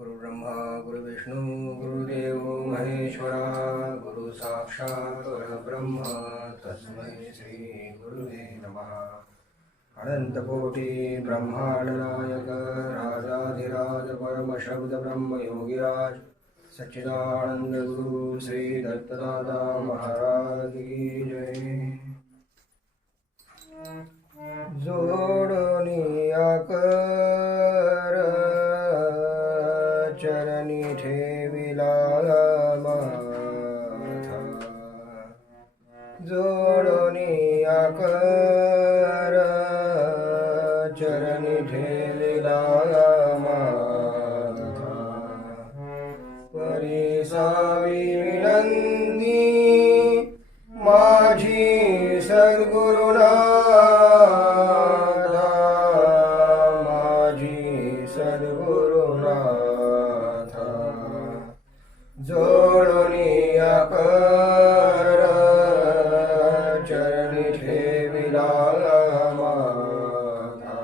गुरुब्रह्मा गुरुविष्णू गुरुदेव महेश्वरा गुरु साक्षात् परब्रह्म तस्मै श्री गुरुवे नमः। अनंतकोटी ब्रह्मांड नायक राजाधिराज परम शब्द ब्रह्म योगिराज सच्चिदानंद गुरु श्री दत्तदादा महाराज की जय। जोडोनिया कर चरणी ठेविला माथा, जोडोनिया कर चरणी ठेविला माथा, परिसावी विनंती माझी सद्गुरुनाथा, माझी सद्गुरुनाथा, जोडोनिया कर चरणी ठेविला माथा,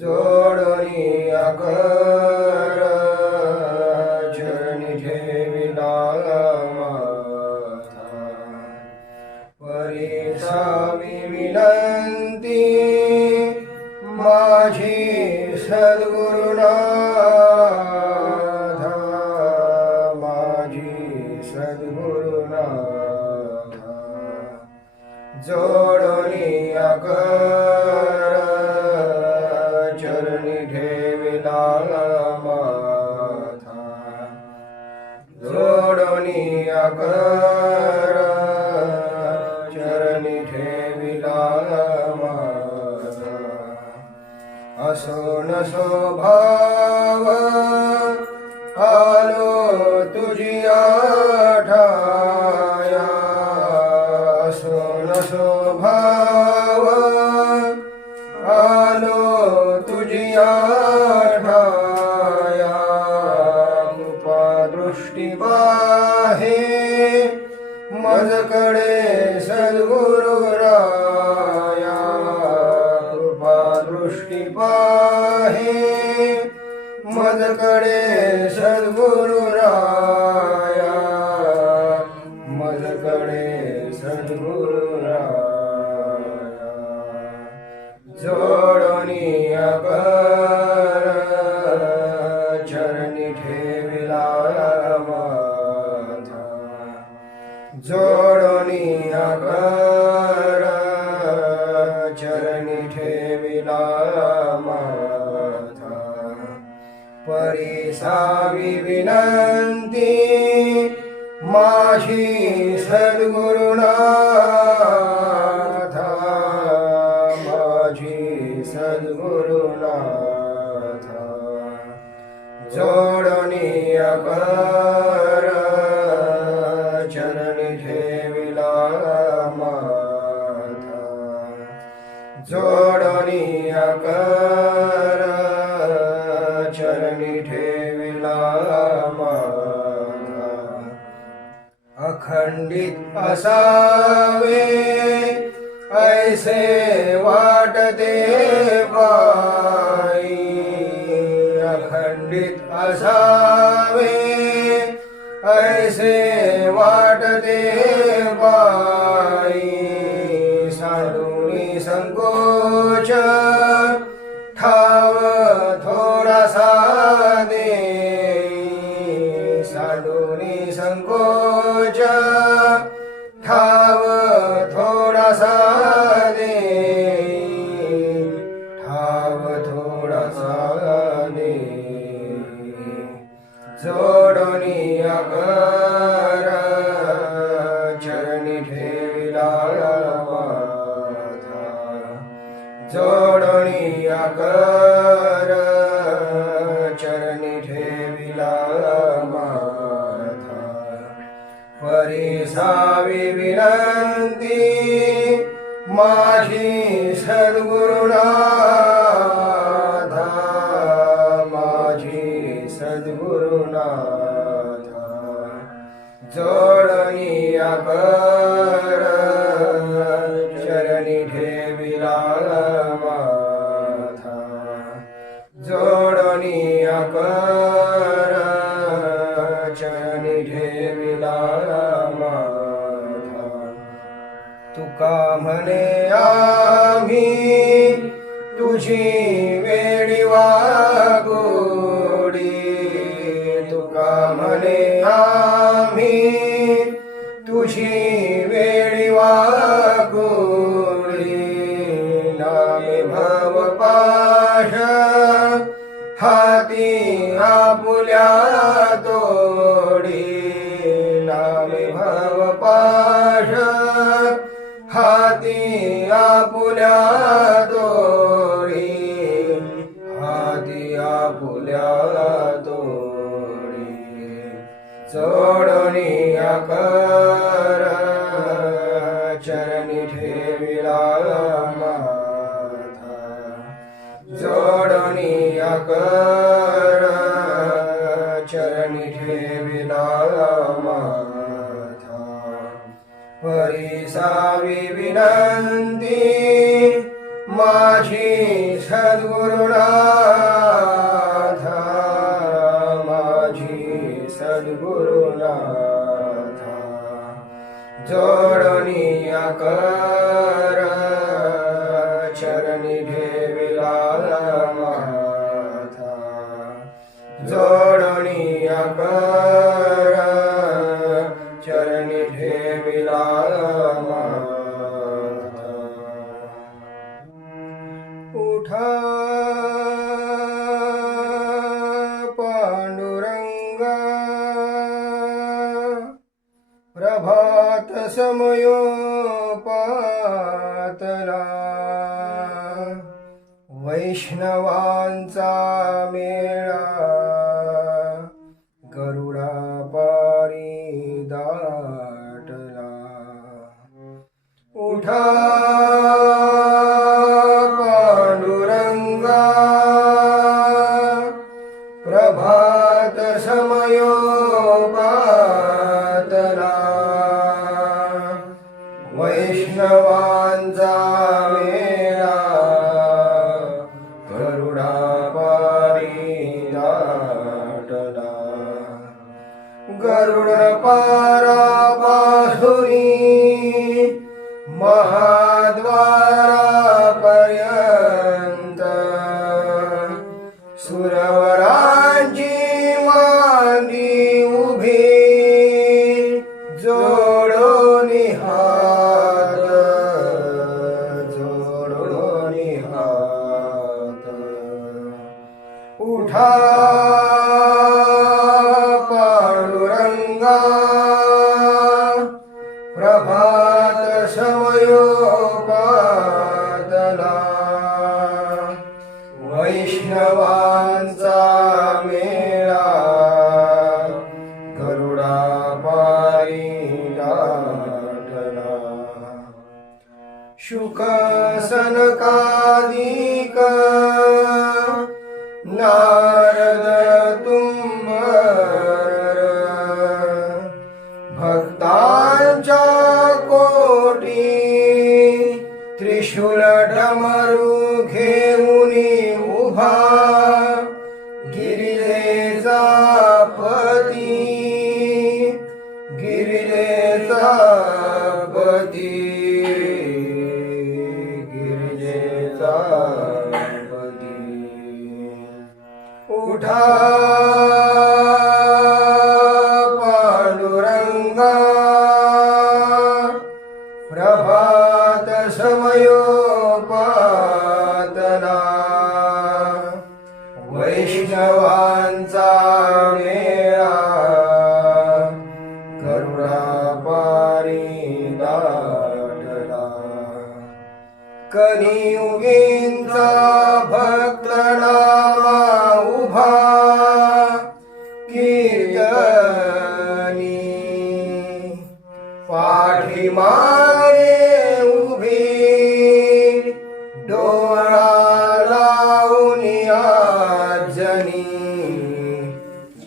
जोडोनिया कर चरणी ठेविला माथा, परिसावी विनंती माझी सद्गुरुनाथा, माझी सद्गुरुनाथा, जोडोनिया कर चरणी ठेविला माथा, जोडोनिया कर चरणी ठेविला माथा, असो नसो भाव आलो तुझिया ठाया, असो नसो भाव आलो तुझिया ठाया, कृपा दृष्टी पाहे मजकडे सद्गुरुराया, कृपा दृष्टी पाहे मजकडे सद्गुरुराया, मजकडे सद्गुरुराया, जोडोनिया कर चरणी ठेविला माथा, जोडोनिया कर चरणी ठेविला माथा, परिसावी विनंती माझी सद्गुरुनाथा, माझी सद्गुरुनाथा, जोडोनिया कर चरणी ठेविला माथा, जोडोनिया कर चरणी ठेविला माथा, अखंडित असावे ऐसे वाटते पायी, अखंडित असावे ऐसे वाटते पायी, सांडूनी संकोच ठाव थोडासा देई, सांडूनी संकोच ठाव थोडासा देई, ठाव थोडासा देई, जोडोनिया कर चरणी ठेविला माथा, जोडोनिया कर चरणी ठेविला माथा, परिसावी विनंती माझी सद्गुरुनाथा, माझी सद्गुरुनाथा, जोडोनिया कर चरणी ठेविला माथा, जोडोनिया कर हाती आपुल्या तोडी नामे भवपाश हाती आपुल्या तोडी हाती आपुल्या तोडी जोडणी आकर चरणी ठेविला माथा जोडणी आकर चरणी ठेविला माथा परिसावी विनंती माझी सद्गुरुनाथा माझी सद्गुरुनाथा जोडणी आकर चरणी ठेविला माथा जोडणी आकर चरणी ठेविला माथा उठा पांडुरंगा प्रभात समयोपातला वैष्णवांचा मेळा गरुडा पारी दाटला उठा पांडुरंगा प्रभात समयोपातला वैष्णवांचा मेळा गरुडा पारी दाटला गरुड पारापासुरी महाद्वारापर्यंत सुरवरांची मांदी उभी जोडोनी हात जोडोनी हात उठा पांडुरंगा प्रभात समयोपातला वैष्णवांचा मेळा गरुडा पारी दाटला शुक सनकादिक नारद तुंबर भक्तांच्या कोटी त्रिशूल डमरू घेऊनी उभा गिरिजेचा पती गिरिजेचा पती गिरिजेचा पती उठा पांडुरंगा प्रभात समयोपातला वैष्णवांचा मेळा गरुडा पारी दाटला कलियुगींचा भक्त नामा उभा कीर्तनी पाठीमागे उभी डोळा लावूनी आजनी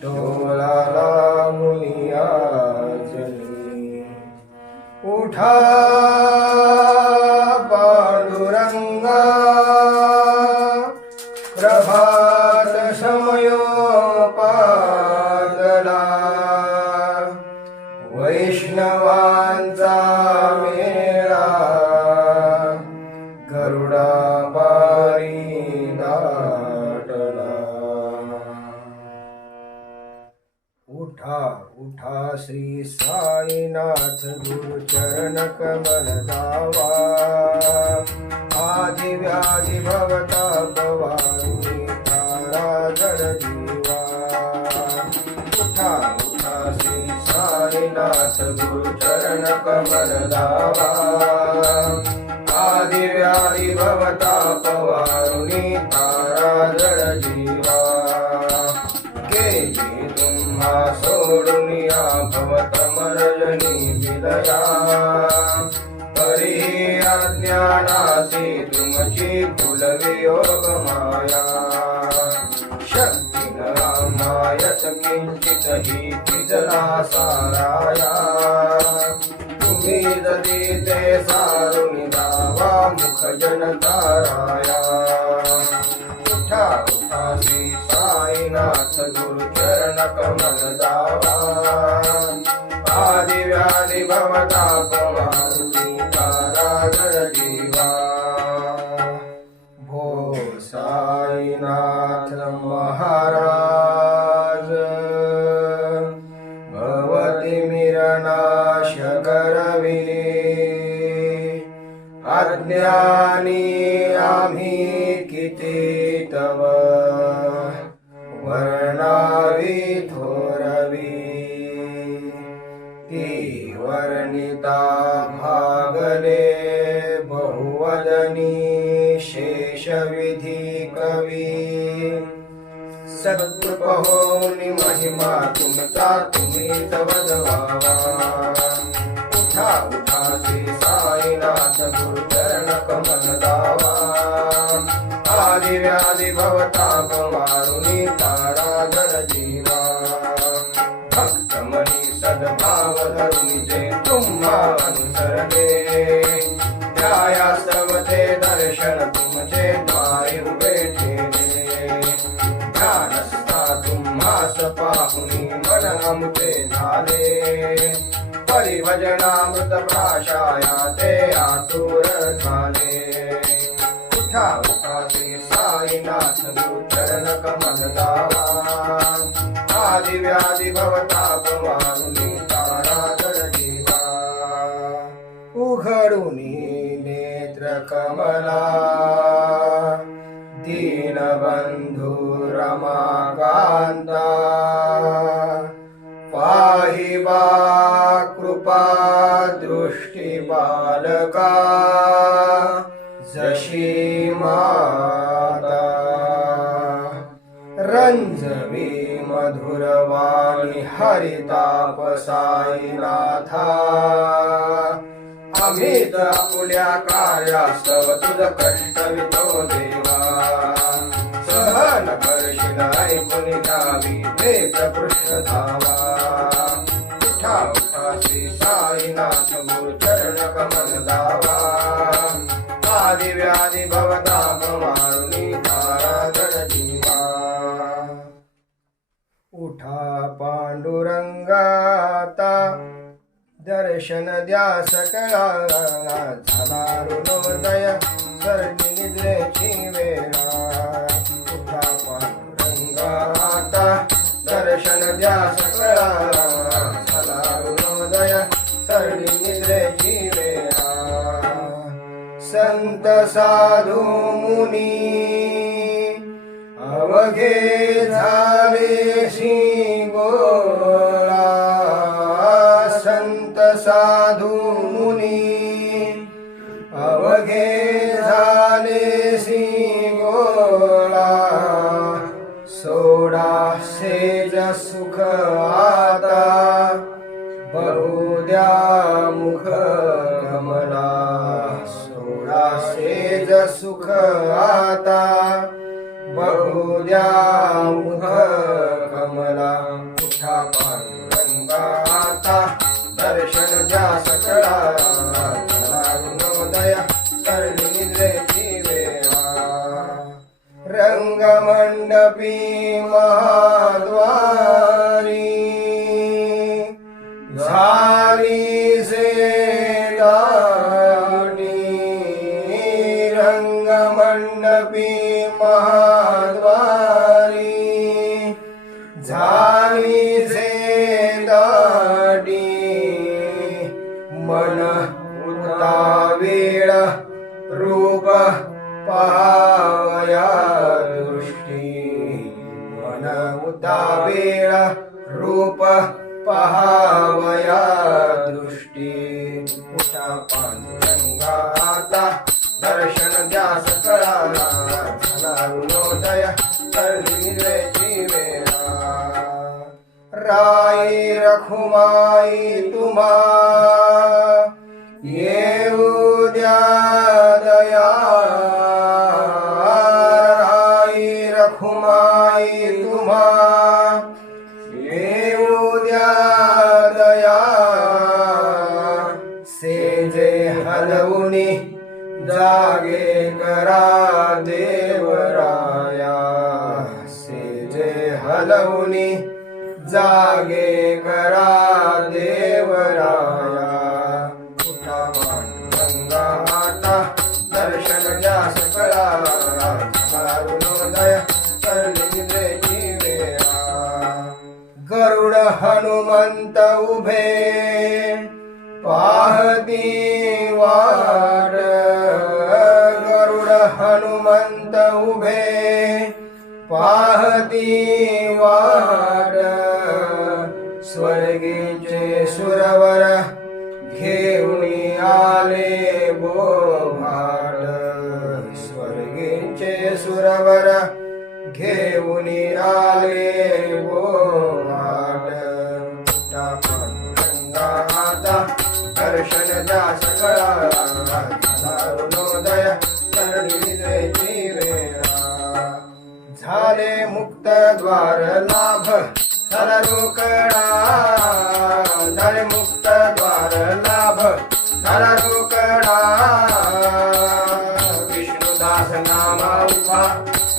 डोळा लावूनी आजनी उठा पांडुरंगा प्रभात समयोपातला वैष्णवांचा मेळा गरुडा पारी दाटला उठा उठा श्री साईनाथ गुरुचरण कमल धावा आदि व्याधि भवता भवानी गुरु चरण कमल दावा आदि व्याधि भवताप वारुणी तारा जड जीवा केली तुम्हा सोडुनिया भवतम रजनी विलया परी अज्ञानासी तुमची कुलवियोग माया शक्ती न मायत किंचित ही तिजला साराया तुम्ही जरी ते सारुणी दावा मुख जनताराया उठा उठा श्री साईनाथ गुरु चरण कमल दावा आदि व्याधि भवताप वारुणी तारा जड जीवा भो साईनाथ महाराज भवति मिरनाश करवी अज्ञानी आम्ही किती तव वर्णावी थोरवी ती वर्णिता भागले बहुवदनी शेषविधी कवी सत्कृप होनी महिमा तुमचा तुम्हीच वदवावा उठा उठा श्री साईनाथ गुरु चरण कमल दावा आदि व्याधि भवताप वारुणी तारा जड जीवा भक्तमणी सद्भाव धरुणी जे तुम्हा अनुसरणे ध्यायास्तव ते दर्शन तुमचे द्वारी उभे ठेवले ध्यानस्था तुम्हास पाहुनी मन आमचे झाले परिभजनामृत प्राशाया ते आतुर झाले उठा उठा श्री साईनाथ गुरु चरण कमल दावा आदि व्याधि भवताप वारुणी तारा जड जीवा उघडुनी नेत्र कमला दीनबंधू रमाकांता पाहि बा कृपा दृष्टी बालका जशी माता रंजवी मधुरवाणी हरिताप साईनाथा आम्हीच आपुल्या कार्यास्तव तुझ कष्टवितो देवा सहन करशील ऐकून द्यावी वेद पृष्ठ धावा उठा उठा श्री साईनाथ गुरु चरण कमल दावा आदि व्याधि भवताप वारुणी तारा जड जीवा उठा पांडुरंगाता दर्शन द्या सकळा झाला ऋणोदय सर्दी निद्रेची वेळा उठा पांडुरंगाता दर्शन द्या सकळा झाला ऋणोदय सर्दी निद्रेची वेळा संत साधू मुनी अवघे झाले श्री गोळा संत साधू मुनी अवघे झाले श्री गोळा सोडा सेज सुख आता बहुद्या मुख कमला सोडा सेज सुख आता बहुद्या मुख कमला उठा पांडुरंगाता दर्शन द्या सकळा झाला ऋणोदय सर्दी निद्रेची वेळा रंगमंडपी महाद्वारी झाली से दाटी रंगमंडपी महाद्वारी झाली से दाटी मन उतावेळ रूप पावया दृष्टी मन उतावेळ रूप पहावया दृष्टी उठा पांडुरंगा आता दर्शन द्या सकळाला झाला अरुणोदय तरली निद्रेची वेळा राई रखुमाई तुम्हा येऊ द्या दया राई रखुमाई तुम्हा येऊ द्या दया सेजे हलवुनी जागे करा देवराया सेजे हलवुनी जागे करा देवराया उठा पांडुरंगा आता दर्शन द्या सकळाला अरुणोदय तरली निद्रेची वेळा गरुड हनुमंत उभे पाहती वाट गरुड हनुमंत उभे पाहती वाट स्वर्गीचे सुरवर घेऊन आले बोभाट स्वर्गीचे सुरवर घेऊन आले बोभाट उठा पांडुरंगा आता दर्शन द्या सकळाला अरुणोदय तरली निद्रेची वेळा झाले मुक्त द्वार लाभ धन रोकडा झाले मुक्त द्वार लाभ धन रोकडा विष्णुदास नामा उभा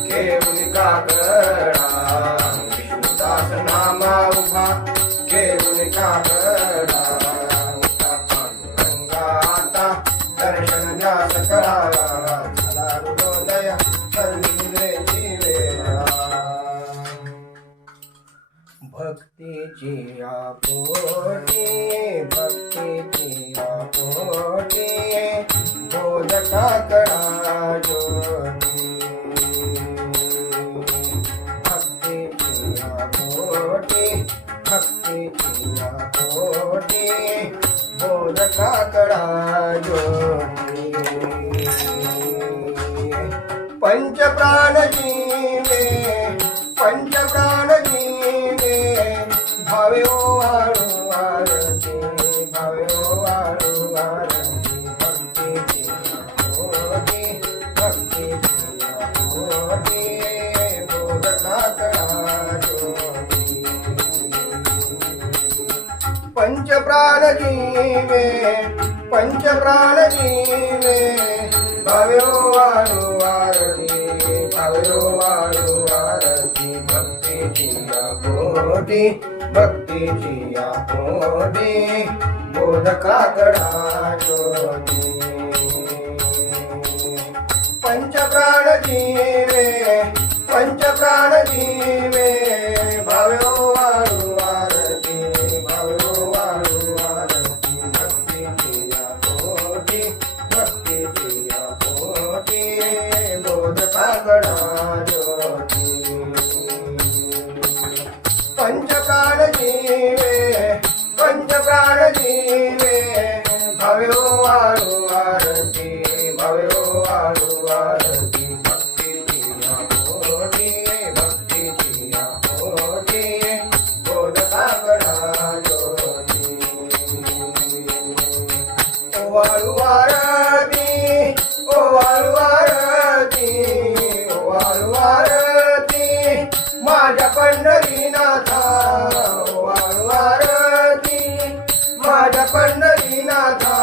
घेऊन काकडा विष्णुदास नामा उभा घेऊन काकडा उठा पांडुरंगा आता दर्शन द्या सकळाला झाला अरुणोदय तरली निद्रेची वेळा भक्तीची आपोटी भक्तीची आपोटी बोधका कडा ज्योती भक्तीची आपोटी भक्तीची आपोटी बोधका कडा ज्योती पंच प्राण जीवे पंच प्राण जीवे भावे वाळू आरती भावे वाळू आरती भक्तीची आपोटी भक्तीची आपोटी बोधका कडा ज्योती पंच प्राण जीवे पंच प्राण जीवे भावे वाळू आरती भावे वाळू आरती भक्तीची आपोटी भक्तीची आपोटी बोधका कडा ज्योती पंच प्राण जीवे पंच प्राण जीवे भावे वाळू आरती भावे वाळू आरती भक्तीची आपोटी भक्तीची आपोटी बोधका कडा ज्योती पंच प्राण जीवे पंच प्राण जीवे भावे वाळू आरती भावे वाळू आरती भक्तीची आपोटी भक्तीची आपोटी बोधका कडा ज्योती वाळू आरती ओ वाळू आरती ओ वाळू आरती माझ्या पंढरीनाथा वाळू आरती माझ्या पंढरीनाथा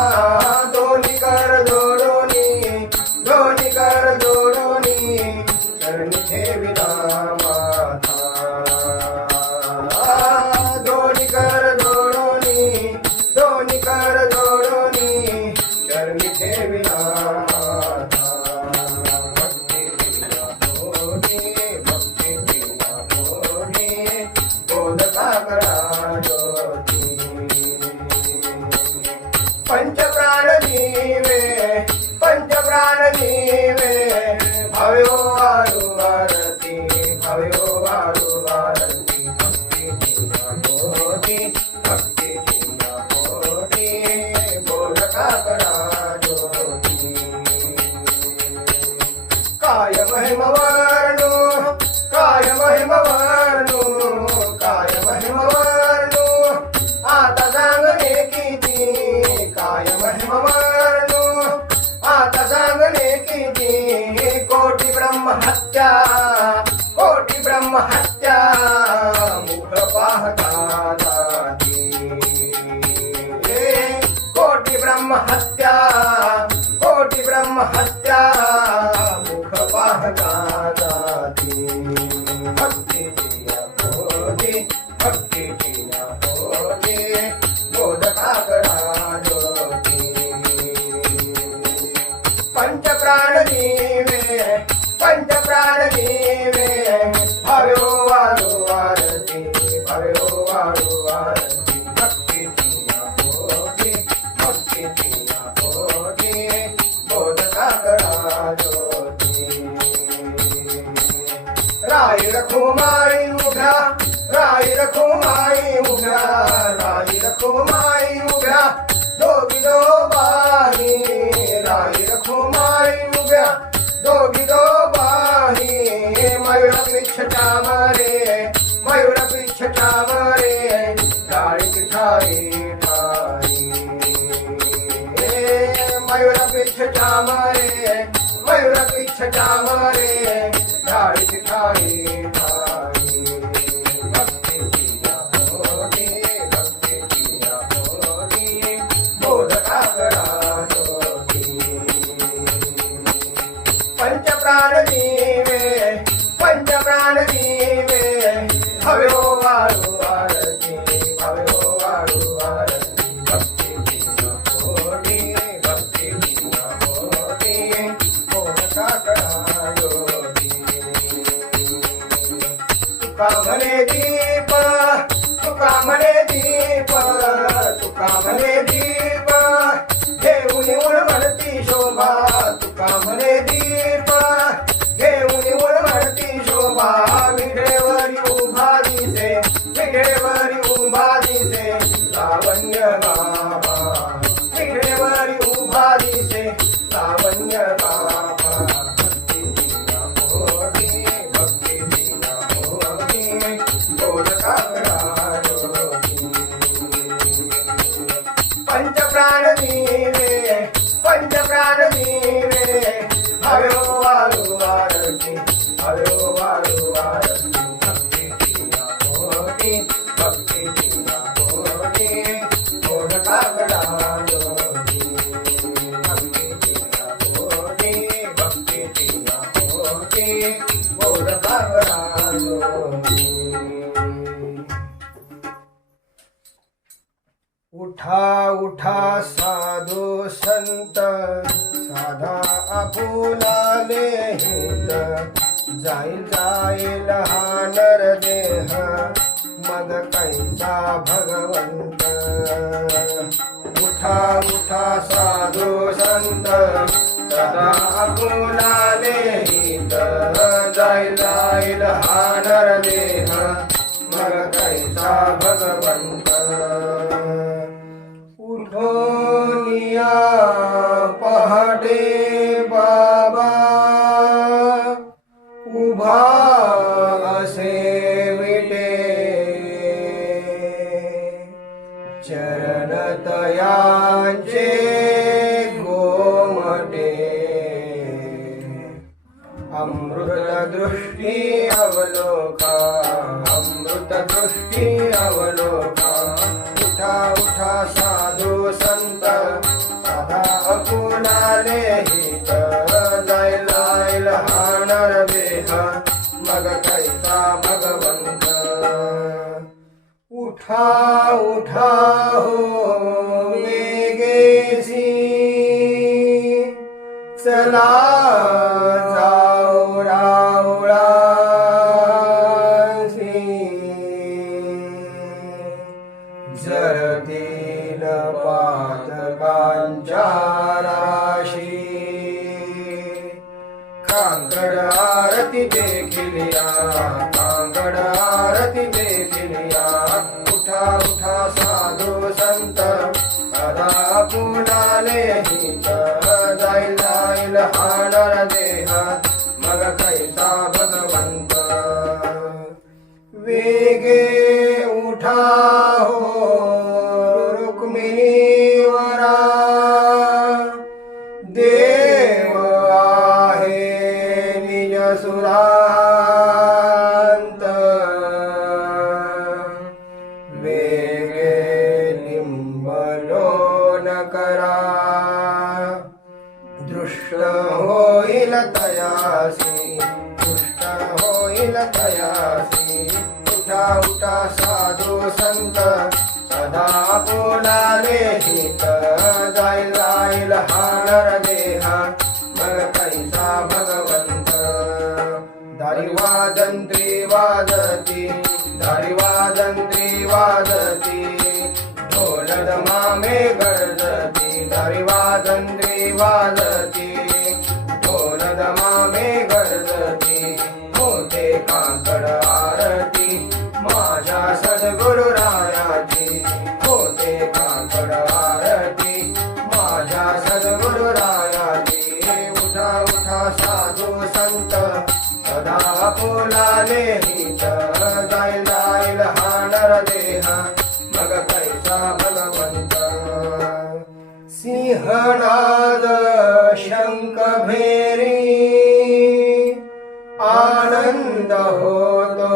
दोन्ही कर जोडोनी दोन्ही कर जोडोनी चरणी ठेविला माथा दोन्ही कर जोडोनी दोन्ही कर जोडोनी चरणी ठेविला माथा भक्तीची आपोटी भक्तीची आपोटी बोधका कडा ज्योती पंच प्राण जीवे पंच प्राण जीवे भावे वाळू आरती भावे वाळू आरती भक्तीची आपोटी हत्या मुख पाहता जाती कोटी ब्रह्म हत्या कोटी ब्रह्म हत्या मुख पाहता जाती भक्ती जिया होती भक्ती जिया होती बोधका करा ज्योती पंच प्राण जीवे पंच प्राण जीवे भयो वाळू आरती भयो वाळू आरती भक्ती जिया होती भक्ती जिया होती बोधका करा ज्योती राई रखुमाई उभ्या राई रखुमाई उभ्या राई रखुमाई उभ्या दोघी दो बाही राई रखुमाई उभ्या दोघी दो बाही मयूर पिच्छ चामरे मयूर पिच्छ चामरे गाडी ठाई ठाई मयूर पिच्छ चामरे मयूर पिच्छ चामरे गाडी ठाई ठाई भक्ती जिया होती भक्ती जिया होती बोधका करा ज्योती पंच प्राण जीवे पंच प्राण जीवे भव्यो वाळू आरती भव्यो वाळू आरती भक्ती जिया होती भक्ती जिया होती बोधका करा ज्योती तुका म्हणे दीप तुका म्हणे दीप तुका म्हणे दीप घेऊन उडवणती शोभा तुका म्हणे दीप घेऊन उडवणती शोभा विघ्रेवरी उभा दिसे विघ्रेवरी उभा दिसे लावण्य बाबा विघ्रेवरी उभा दिसे लावण्य बाबा भक्ती जिया होती भक्ती जिया होती बोधका करा ज्योती पंच प्राण जीवे पंच प्राण जीवे भयो वाळू आरती भयो वाळू आरती भक्ती जिया होती भक्ती जिया होती बोधका करा ज्योती भक्ती जिया होती भक्ती जिया होती बोधका करा ज्योती उठा उठा साधू संत साधा आपुलाले हित जाईल जाईल हा नरदेह मग कैसा भगवंत उठा उठा साधू संत साधा आपुलाले हित जाईल जाईल हा नरदेह मग कैसा भगवंत उठोनिया पहाटे बाबा उभा असे विटे चरण तयांचे गोमटे अमृत दृष्टी अवलोका अमृत दृष्टी अवलोका उठा उठा साधू संत साधा अपुलाले हित जाईल जाईल हा नरदेह मग कैसा भगवंत उठा उठा हो वेगेसी चला जाऊ रावळासी जरतील पातकांच्या राशी कांगड आरती देखिलिया कांगड आरती देखिलिया उठा उठा साधू संत सदा पुनाले हित जाईल जाईल हा नरदेह मग कैसा भगवंत वेगे उठा हो रुक्मिणीवरा देव आहे निज सुरांत वेगे लिंबलो न करा दृष्ट होईल तयासी दृष्ट होईल तयासी उठा उठा साधू संत सदा बोलाले हित जाईल जाईल हाणार देहा मग कैसा भगवंत दारी वाजंत्री वाजती दारी वाजंत्री वाजती ढोलद मामे गरजती दारी वाजंत्री वाजती ढोलद मामे गरजती होते काकड आरती माझ्या सद्गुरु रायाची होते काकड आरती माझ्या सद्गुरु रायाची उठा उठा साधू संत सदा बोलाले हित जाईल जाईल हाणार देहा मग कैसा भगवंत सिंहनाद शंख भेरी आनंद होतो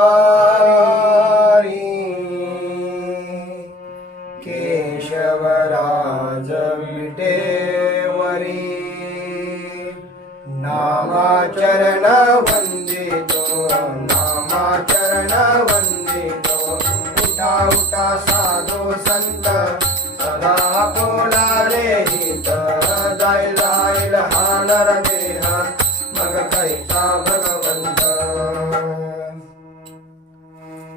महाद्वारी केशवराज विटेवरी नामाचरण वंदितो नामाचरण वंदितो उठा उठा साधू संत सदा बोलाले हित जाईल जाईल हाणार देहा मग कैसा भगवंत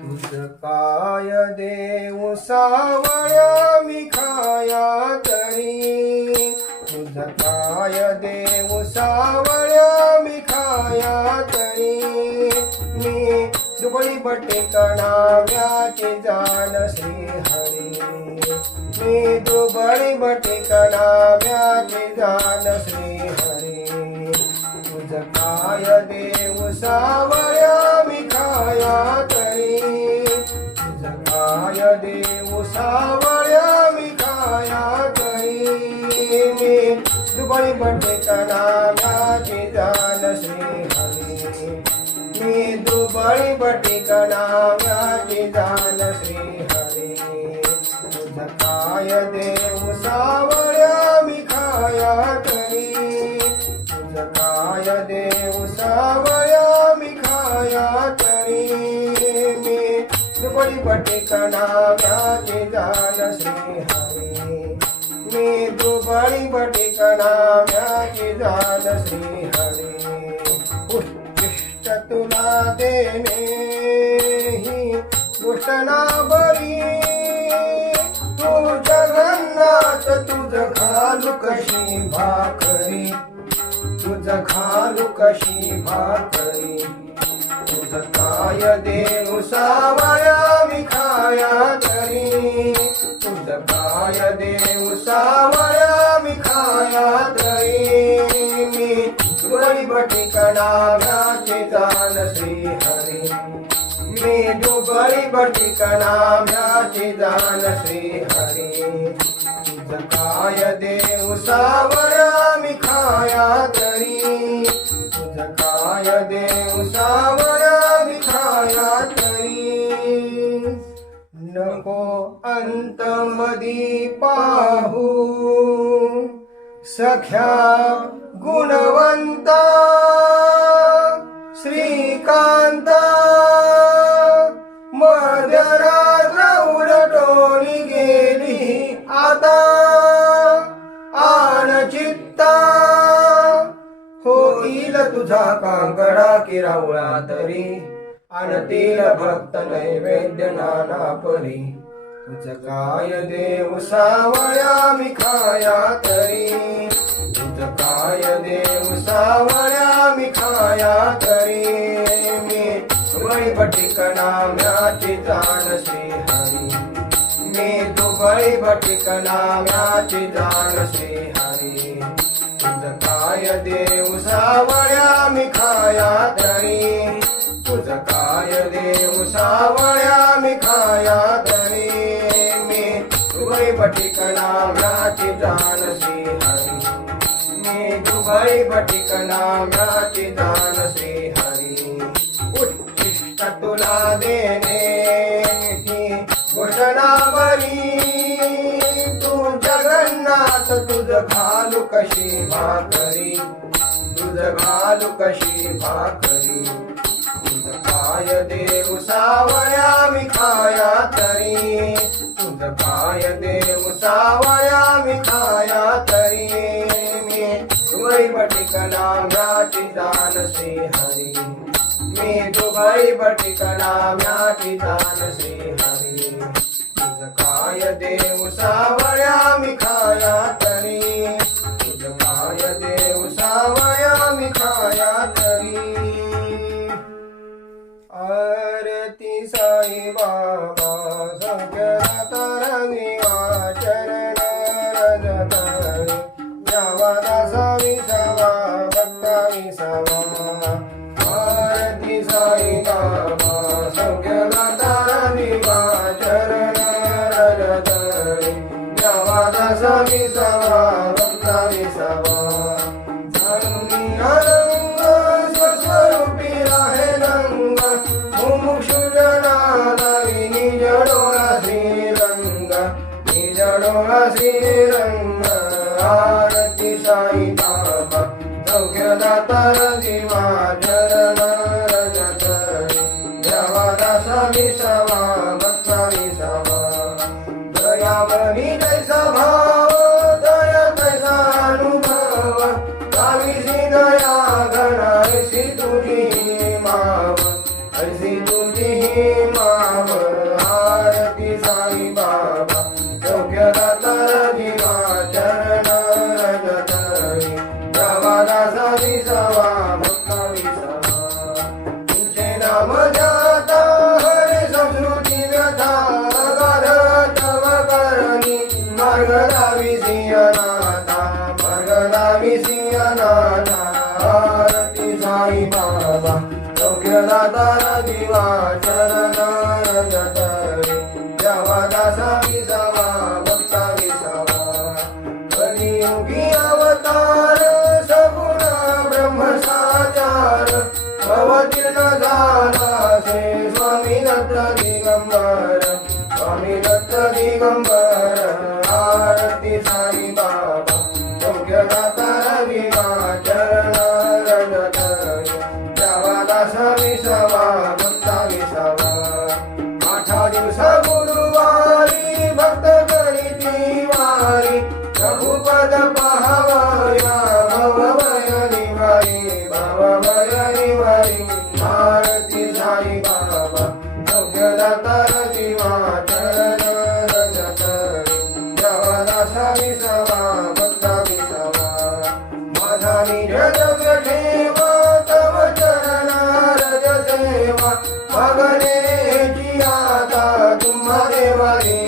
तुझ काय देऊ सावळ्या मी खाया तरी तुझ काय देऊ सावळ्या मी खाया तरी मी दुबळी बटे कणाव्याची जाण श्री हरी मी दुबळी बटे कणाव्याची जाण श्री हरी तुझ काय देऊ सावळ्या मी खाया तरी तुझ काय देऊ सावळ्या मी खाया तरी मी दुबळी बटे कणाव्याची जाण श्री हरी मी दुबळी बटे कणाव्याची जाण श्री हरी तुझ काय देऊ सावळ्या मी खाया तरी तुझ काय देऊ सावळ्या मी खाया तरी मी दुबळी बटे कणाव्याची जाण श्री हरी मी दुबळी बटे कणाव्याची जाण श्री हरी उष्ट तुला देणे ही घोषणा बरी तू जगन्नाथ तुझ घालू कशी भाकरी तुझ घालू कशी भाकरी तुझ काय देऊ सावळ्या मी खाया तरी तुझ काय देऊ सावळ्या मी खाया तरी मी दुबळी बटे कणाव्याची जाण श्री हरी मी दुबळी बटे कणाव्याची जाण श्री हरी तुझ काय देऊ सावळ्या मी खाया तरी तुझ काय देऊ सावळ्या मी खाया तरी नको अंत मधी पाहू सख्या गुणवंता श्रीकांत मध्यरात्र उलटोनी गेली आता आण चित्ता होईल तुझा कांकडा किरावळा तरी आणतील भक्त नैवेद्य नाना परी तुझ काय देऊ सावळ्या मी खाया तरी तुझ काय देऊ सावळ्या मी खाया तरी मी दुबळी बटे कणाव्याची जाण श्री हरी मी दुबळी बटे कणाव्याची जाण श्री हरी तुझ काय देऊ सावळ्या मी खाया तरी तुझ काय देऊ सावळ्या मी खाया तरी मी दुबळी बटे कणाव्याची जाण श्री हरी मी दुबळी बटे कणाव्याची जाण श्री हरी तुला देण्याची घोषणा बरी तू जगन्नाथ तुझ घालू कशी भाकरी तुझ घालू कशी भाकरी तुझ काय देऊ सावया मी खाया तरी तुझ काय देऊ सावया मी खाया तरी मी दुबई बटिकला म्याची जानसे हरी मी दुबई बटिकला म्याची जानसे हरी तुझ काय देऊ सावया मी खाया तरी तुझ काय देऊ सावया मी खाया तरी आरती साई बाबा सगळा रंगीवा चरण रजत जावा दासा विसावा भक्ता विसावा आरती साई बाबा सगळा रंगीवा चरण रजत जावा दासा विसावा भक्ता विसावा स्वस्वरूपी राहे रंग मुमुक्षुजनादावी निज डोळा श्रीरंग आरती साई बाबा सौख्यदाता जीवा चरण रजत जवा दासा विसावा भक्ता विसावा दयावरी जैसा भाव दया तैसा अनुभव गावीसी दया घन ऐसी तुझी माव ऐसी तुझी माव आरती साई बाबा योग्यदाता जीवा चरण रजत जावा दासा विसावा भक्ता विसावा तुझे नाम जाता हरे संस्कृती व्यथा अगाध तव करणी मार्ग दावी सिंहनाथा मार्ग दावी सिंहनाथा आरती साई बाबा योग्यदाता जीवा चरण रजत जावा दासा विसावा भक्ता विसावा कलियुगी अवतार सगुण ब्रह्म साचार अवतीर्ण झाला से स्वामी दत्त दिगंबर स्वामी दत्त दिगंबर आरती साई बाबा योग्यदाता रविवा चरण रजत जावा दासा विसावा भक्ता विसावा आठा दिवसा गुरुवारी भक्त करीती वारी रघुपद पाहावया भवभय निवारी आरती साई बाबा योग्यदाता जीवा चरण रजत जावा दासा विसावा भक्ता विसावा माझा निज जग ठेवा तव चरण रज सेवा मगने आता तुम्हा देवारी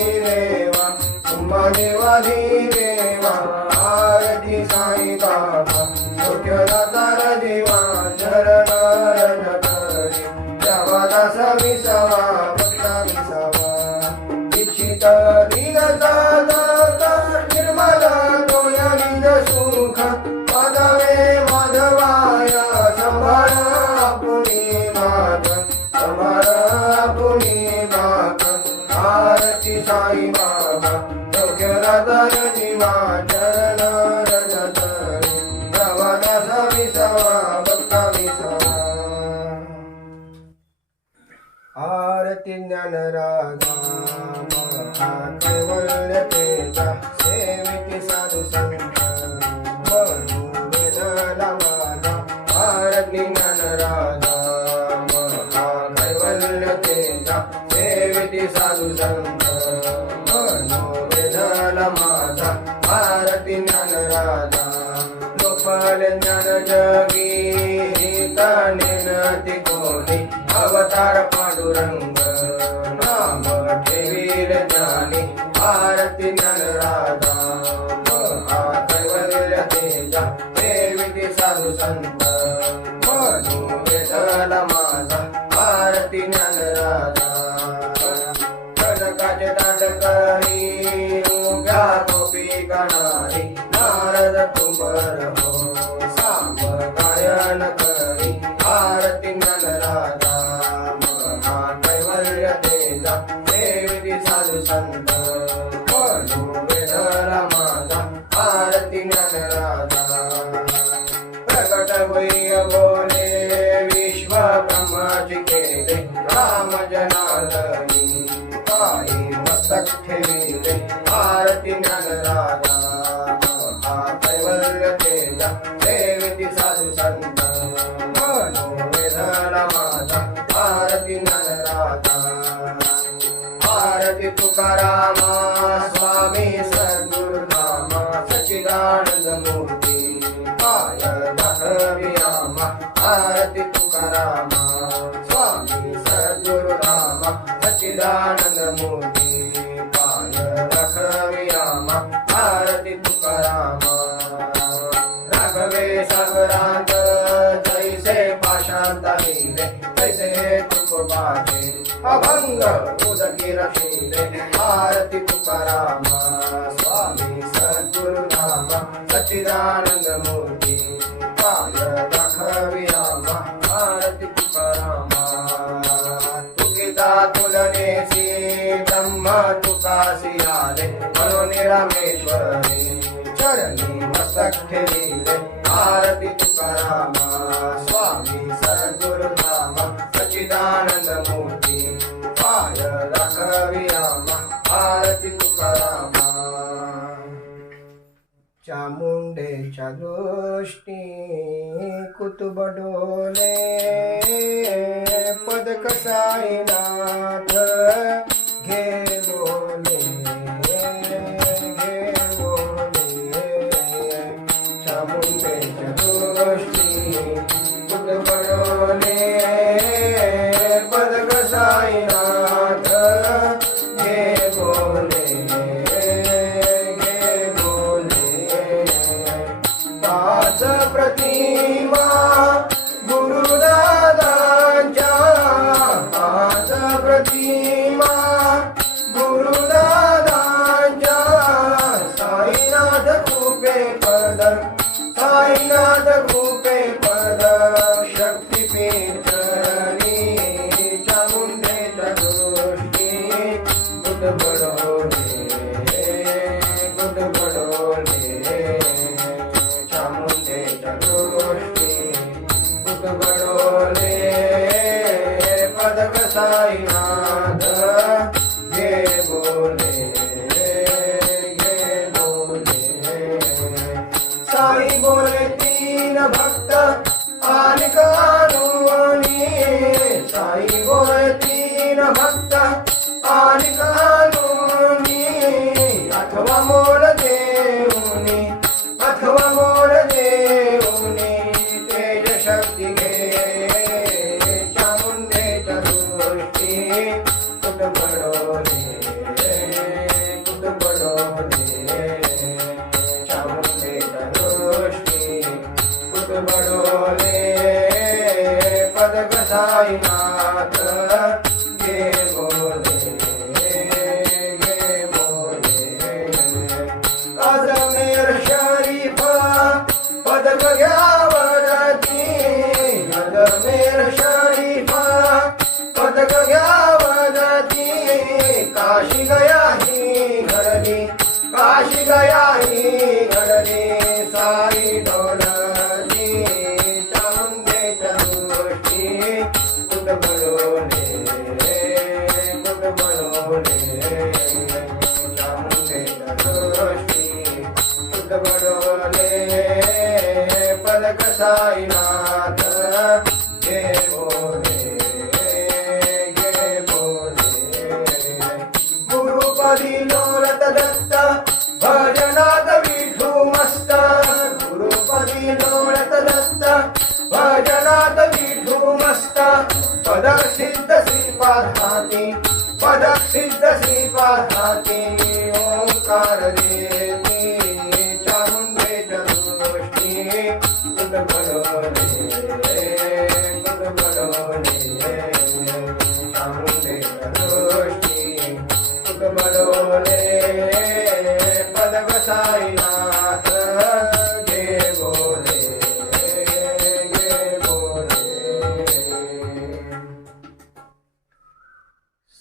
देवा आरती साई बाबा योग्यदाता जीवा चरण रजत जावा दासा विसावा भक्ता विसावा इच्छित दीनता दाता निर्मला तोया निज सुख माधवे माधवाया संभाळा पुणे मात संभाळा पुणे मात आरती साई बाबा योग्यदाता जीवा चरण रजत जावा दासा विसावा भक्ता विसावा आरती ज्ञान राधा कैवल्य तेजा सेविती साधू संत मनोवेदना माझा आरती ज्ञान राधा कैवल्य तेजा सेविती साधू संत मनोवेदना माझा आरती ज्ञान राधा गोपाल ज्ञान जगी ताने कोणी अवतार पांडुरंग नाम ठेवीर ज्ञानी आरती ज्ञान राधा कैवल्य तेजा देविती साधू संत मनोवेदना माझा आरती ज्ञान राधा कनकाचे दाटकरी उभ्या गोपी गणारी नारद कुंभर हो साम गायन करी आरती ज्ञान राधा हा कैवल्य तेजा देवी साधू संत म्हणू वेधला माझा आरती ज्ञानराजा प्रकट होई बोले विश्व ब्रह्माची केले राम जनार्दनी पायी मस्तक ठेविले आरती ज्ञानराजा हा कैवल्य तेजा देवी साधू संत म्हणू वेधला माझा आरती ज्ञानराजा आरती तुकारामा स्वामी सद्गुरुनामा सच्चिदानंद मूर्ती पाय दाखवियामा आरती तुकारामा स्वामी सद्गुरुनामा सच्चिदानंद मूर्ती पाय दाखवियामा आरती तुकारामा राघवे सागरांत जैसे पाशांत हिरे तैसे तुकोबाचे अभंग उदकी रक्षिले आरती तुकारामा स्वामी सद्गुरुनामा सच्चिदानंद मूर्ती पाय दाखवियामा आरती तुकारामा तुकिता तुलनेसी ब्रह्म तुकासी आले मनोनिरामेश्वरी चरणी मस्तक ठेविले आरती तुकारामा स्वामी सद्गुरुनामा सच्चिदानंद मूर्ती पाय दाखवियामा आरती तुकारामा चामुंडेच्या दृष्टी कुतुब डोले पदक साईनाथ घे बोले चामुंडेच्या दृष्टी कुतुब डोले पदक साईनाथ घे बोले पाच प्रतिमा गुरुदादांच्या पाच प्रतिमा गुरुदादांच्या साईनाथ कृपे पद साईनाथ कृपे पद शक्तिपीठ चामुंडेच्या दृष्टी बुध बडोले बडोले पदक साईनाथ घे बोले साई बोले तीन भक्त आणि कानूनी साई बोले तीन भक्त आणि कानूनी अथवा मोल देऊनी अथवा मोल देऊनी तेज शक्ती घे चामुंडेच्या दृष्टी कुट बडोले चामुंडेच्या दृष्टी कुट बडोले पदक साईनाथ घे बोले अजमेर शरीफ पदक घ्यावरती अजमेर शरीफ पदक घ्यावरती काशी गया ही घडली काशी गया ही घडली साई डोलती चामुंडेच्या दृष्टी कुट बडोले चामुंडेच्या दृष्टी कुट बडोले पदक साईनाथ घे बोले गुरुपदी लोरत दत्त भजनात विठू मस्त गुरुपदी लोरत दत्त भजनात विठू मस्त पदक सिद्ध श्रीपाद हाती पदक सिद्ध श्रीपाद हाती ओंकार देती चामुंडेच्या दृष्टी कुट बडोले चामुंडेच्या दृष्टी कुट बडोले पदक साईनाथ घे बोले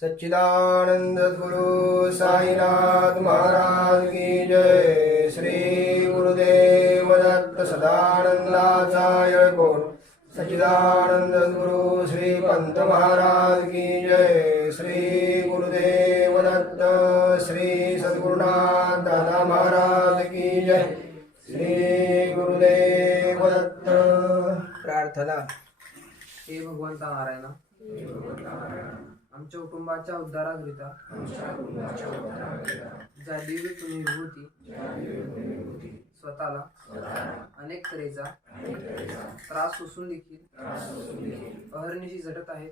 सच्चिदानंद गुरु साईनाथ महाराज की जय। श्री गुरुदेव दत्त सदानंदाचा येळकोट। सच्चिदानंद गुरु श्री पंत महाराज की जय। श्री गुरुदेव दत्त श्री सद्गुरुनाथ दादा महाराज की जय। श्री गुरुदेव दत्त। प्रार्थना। हे भगवंता नारायणा, आमच्या कुटुंबाच्या उद्धाराकरिता ज्या दिव्य तुम्ही विभूती स्वतःला अनेक तऱ्हेचा त्रास सोसून देखील अहर्निशी झटत आहेत,